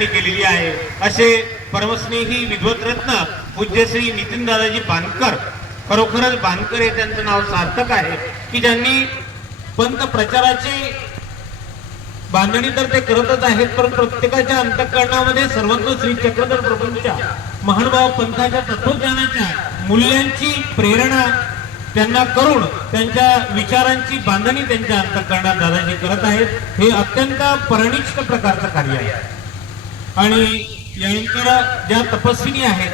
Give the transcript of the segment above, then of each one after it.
त्यांनी केलेली आहे। असे परमस्नेही विद्वतरत्न पूज्य श्री नितीन दादाजी बांदकर, खरोखरच बांदकर हे त्यांचं नाव सार्थक आहे की ज्यांनी पंथ प्रचाराची बांधणी तर ते करतच आहेत, परंतु प्रत्येकाच्या अंतःकरणामध्ये सर्वत्र श्री चक्रधर प्रभूंच्या महानुभाव पंथाच्या तत्वज्ञानाच्या मूल्यांची प्रेरणा त्यांना करून त्यांच्या विचारांची बांधणी त्यांच्या अंतःकरणात दादाजी करत आहेत। हे अत्यंत परिनिष्ठ प्रकारचं कार्य आहे। आणि यानंतर ज्या तपस्विनी आहेत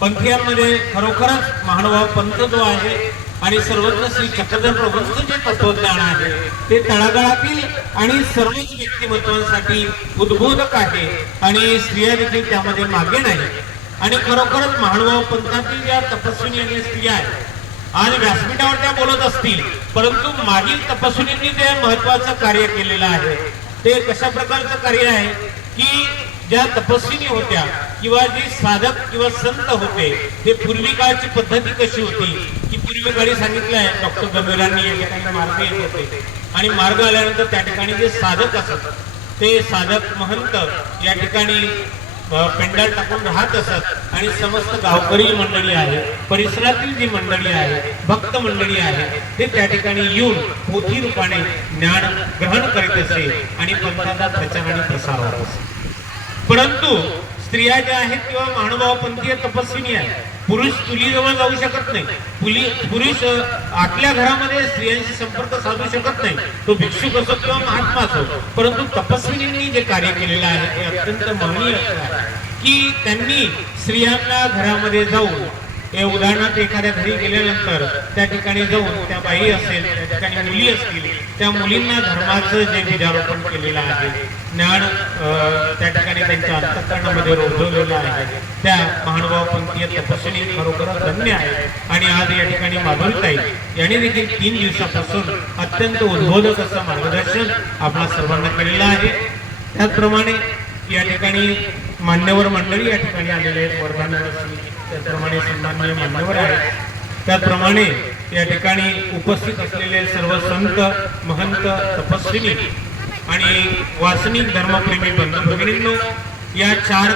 पंथीयांमध्ये, खरोखरच महानुभाव पंथ जो आहे आणि सर्वत्र श्री चक्रधर प्रभूंचं जे तत्वज्ञान आहे ते तळागाळातील आणि सर्वच व्यक्तिमत्वांसाठी उद्बोधक आहे आणि स्त्रिया देखील त्यामध्ये मागे नाही। आणि खरोखरच महानुभाव पंथातील ज्या तपस्विनी आणि स्त्रिया आहेत आज व्यासपीठावर त्या बोलत असतील, परंतु मागील तपस्विनींनी जे महत्वाचं कार्य केलेलं आहे ते कशा प्रकारचं कार्य आहे की ज्या तपस्विनी होत्या किंवा जे साधक किंवा संत होते ते पूर्वी काळची पद्धती कशी होती की पूर्वी काळी सांगितलंय डॉक्टर गंभीरांनी या ठिकाणी मार्ग येत होते आणि मार्ग आल्यानंतर त्या ठिकाणी जे साधक असत ते साधक महंत या ठिकाणी पेंडाल टाकून राहत असत आणि समस्त गावकरी मंडळी आहे, परिसरातील जी मंडळी आहे, भक्त मंडळी आहे ते त्या ठिकाणी येऊन पोथी रूपाने ज्ञान ग्रहण करीत असे आणि पंथाचा प्रचार आणि प्रसार होत असे। परंतु स्त्रिया ज्या आहेत किंवा महानुभाव पंथीय तपस्विनी आहेत, पुरुष चुलीजवळ जाऊ शकत नाही, पुरुष आपल्या घरामध्ये स्त्रियांशी संपर्क साधू शकत नाही, तो भिक्षुक असो किंवा महात्मा असो, परंतु तपस्विनींनी जे कार्य केलेलं आहे ते अत्यंत महनीय आहे की त्यांनी स्त्रियांना घरामध्ये जाऊन उदाहरणार्थ एखाद्या घरी गेल्यानंतर त्या ठिकाणी जाऊन त्या बाई असेल, त्या ठिकाणी मुली असतील, त्या मुलींना धर्माचं जे बीजारोपण केलेलं आहे, ज्ञान त्या ठिकाणी त्यांच्या अंतःकरणामध्ये रोवलेलं आहे, त्या महानुभाव पंथीय तपस्विनी खरोखरच धन्य आहे। आणि आज या ठिकाणी माधुरीताई यांनी देखील 3 दिवसापासून अत्यंत उद्बोधक असं मार्गदर्शन आपल्या सर्वांना केलेलं आहे। त्याचप्रमाणे या ठिकाणी मान्यवर मंडळी या ठिकाणी आलेले आहेत, वर्धांनी त्याप्रमाणे सन्माननीय मान्यवर आहेत, त्याचप्रमाणे या ठिकाणी उपस्थित असलेले सर्व संत महंत तपस्विनी आणि वासनिक धर्मप्रेमी बंधू भगिनींनो, या 4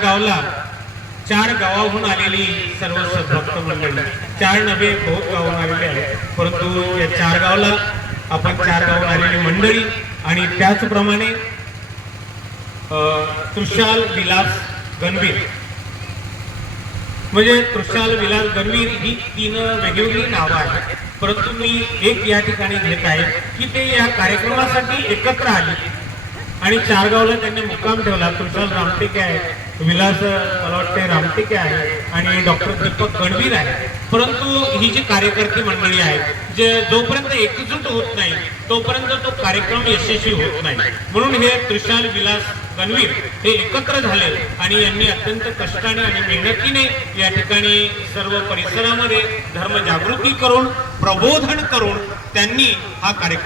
गावाहून आलेली सर्व सद्भक्त मंडळी, 4 नव्हे बहुत गावून आलेले आहेत, परंतु या 4 गावाला आपण 4 गावून आलेली मंडळी आणि त्याचप्रमाणे तृषाल विलास गणवीर म्हणजे तृषाल विलास गणवीर ही 3 वेगवेगळी नावं आहेत, परंतु मी एक या ठिकाणी घेत आहे की ते या कार्यक्रमासाठी एकत्र आले आणि 4 गावला त्यांनी मुक्काम ठेवला। तृषाल रामटेके आहे, विलास मला वाटते रामटेके आहे आणि डॉक्टर दीपक गणवीर आहे। परंतु ही जी कार्यकर्ती मंडळी आहे जे जोपर्यंत एकजूट होत नाही तोपर्यंत तो कार्यक्रम यशस्वी होत नाही, म्हणून हे तृषाल विलास गणवीर हे एकत्र झाले आणि यांनी अत्यंत कष्टाने आणि मेहनतीने या ठिकाणी सर्व परिसरामध्ये धर्मजागृती करून प्रबोधन करून त्यांनी हा कार्यक्रम